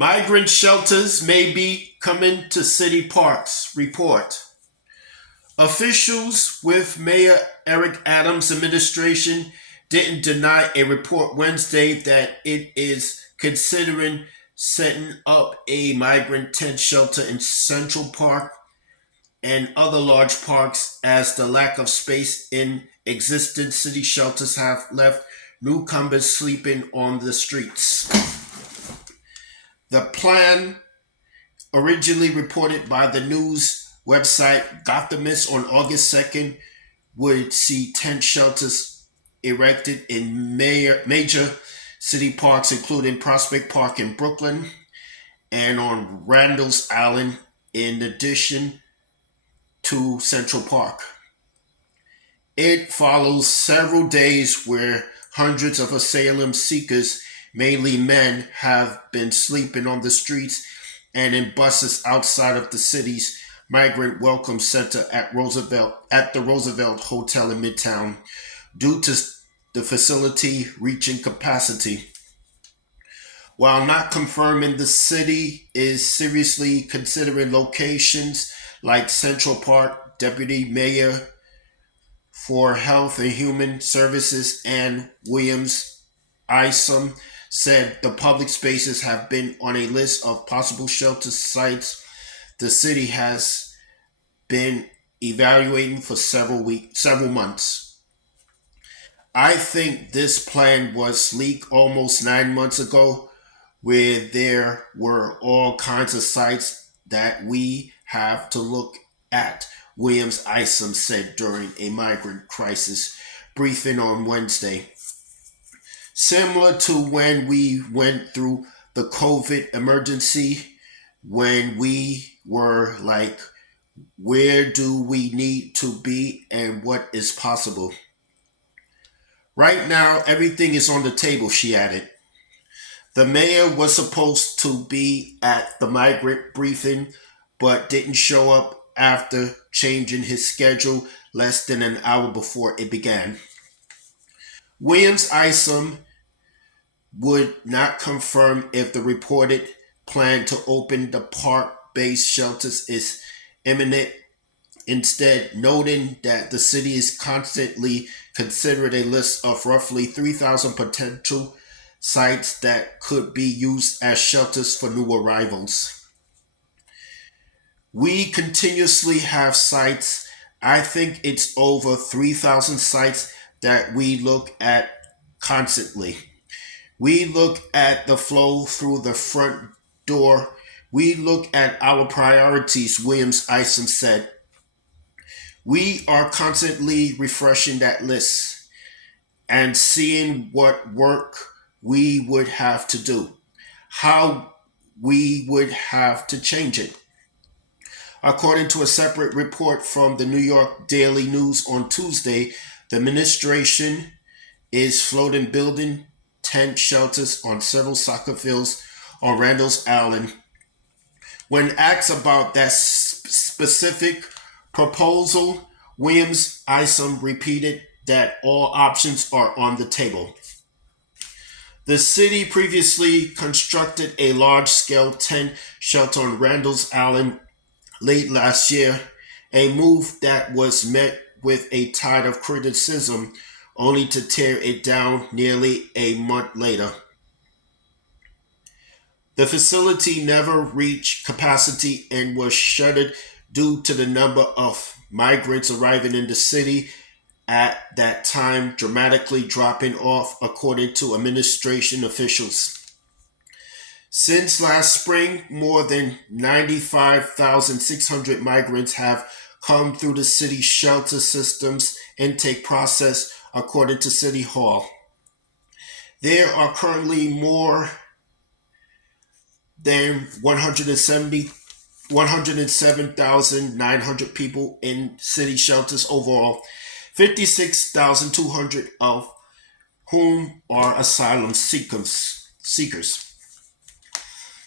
Migrant shelters may be coming to city parks, report. Officials with Mayor Eric Adams' administration didn't deny a report Wednesday that it is considering setting up a migrant tent shelter in Central Park and other large parks as the lack of space in existing city shelters have left newcomers sleeping on the streets. The plan, originally reported by the news website Gothamist on August 2nd, would see tent shelters erected in major city parks, including Prospect Park in Brooklyn and on Randall's Island, in addition to Central Park. It follows several days where hundreds of asylum seekers, mainly men, have been sleeping on the streets and in buses outside of the city's migrant welcome center at the Roosevelt Hotel in Midtown due to the facility reaching capacity. While not confirming, the city is seriously considering locations like Central Park. Deputy Mayor for Health and Human Services Ann Williams Isom said the public spaces have been on a list of possible shelter sites the city has been evaluating for several months. I think this plan was leaked almost 9 months ago, where there were all kinds of sites that we have to look at, Williams Isom said during a migrant crisis briefing on Wednesday. Similar to when we went through the COVID emergency, when we were like, where do we need to be and what is possible? Right now, everything is on the table, she added. The mayor was supposed to be at the migrant briefing, but didn't show up after changing his schedule less than an hour before it began. Williams Isom would not confirm if the reported plan to open the park-based shelters is imminent, instead noting that the city is constantly considering a list of roughly 3,000 potential sites that could be used as shelters for new arrivals. We continuously have sites. I think it's over 3,000 sites that we look at constantly. We look at the flow through the front door. We look at our priorities, Williams Isom said. We are constantly refreshing that list and seeing what work we would have to do, how we would have to change it. According to a separate report from the New York Daily News on Tuesday, the administration is floating building tent shelters on several soccer fields on Randall's Island. When asked about that specific proposal, Williams Isom repeated that all options are on the table. The city previously constructed a large-scale tent shelter on Randall's Island late last year, a move that was met with a tide of criticism, only to tear it down nearly a month later. The facility never reached capacity and was shuttered due to the number of migrants arriving in the city at that time dramatically dropping off, according to administration officials. Since last spring, more than 95,600 migrants have come through the city's shelter system's intake process, according to City Hall. There are currently more than 107,900 people in city shelters overall, 56,200 of whom are asylum seekers.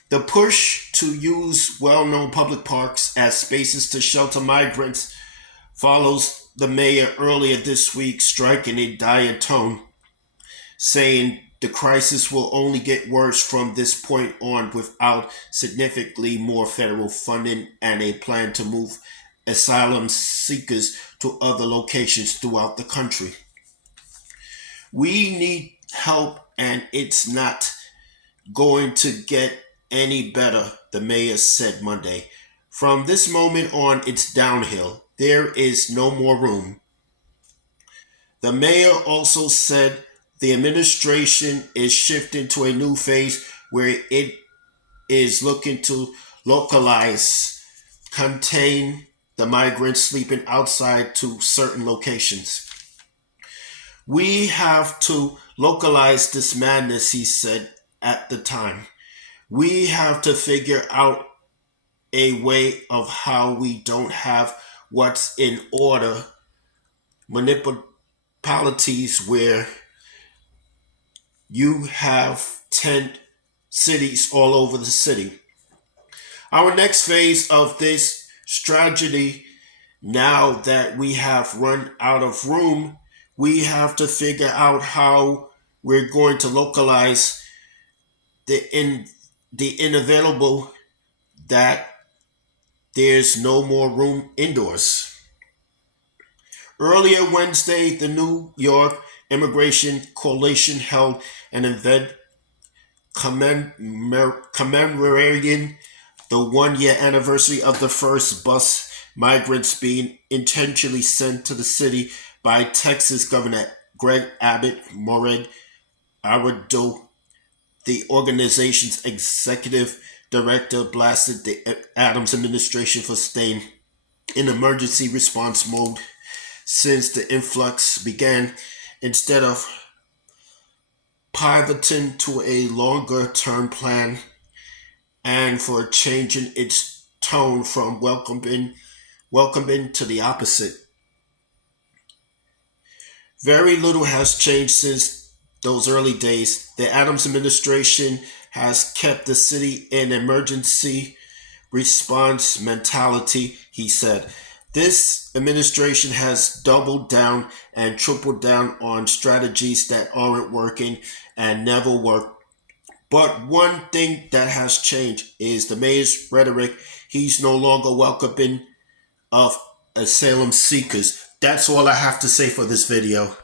The push to use well-known public parks as spaces to shelter migrants follows the mayor earlier this week striking a dire tone, saying The crisis will only get worse from this point on without significantly more federal funding and a plan to move asylum seekers to other locations throughout the country. We need help, and it's not going to get any better, the mayor said Monday. From this moment on, it's downhill. There is no more room. The mayor also said the administration is shifting to a new phase where it is looking to localize, contain the migrants sleeping outside to certain locations. We have to localize this madness, he said at the time. We have to figure out a way of how we don't have what's in order municipalities where you have 10 cities all over the city. Our next phase of this strategy, now that we have run out of room, we have to figure out how we're going to localize the inevitable that there's no more room indoors. Earlier Wednesday, the New York Immigration Coalition held an event commemorating the 1 year anniversary of the first bus migrants being intentionally sent to the city by Texas Governor Greg Abbott Mored Arredondo. The organization's executive director blasted the Adams administration for staying in emergency response mode since the influx began instead of pivoting to a longer term plan, and for changing its tone from welcoming to the opposite. Very little has changed since those early days. The Adams administration has kept the city in emergency response mentality, he said. This administration has doubled down and tripled down on strategies that aren't working and never work. But one thing that has changed is the mayor's rhetoric. He's no longer welcoming of asylum seekers. That's all I have to say for this video.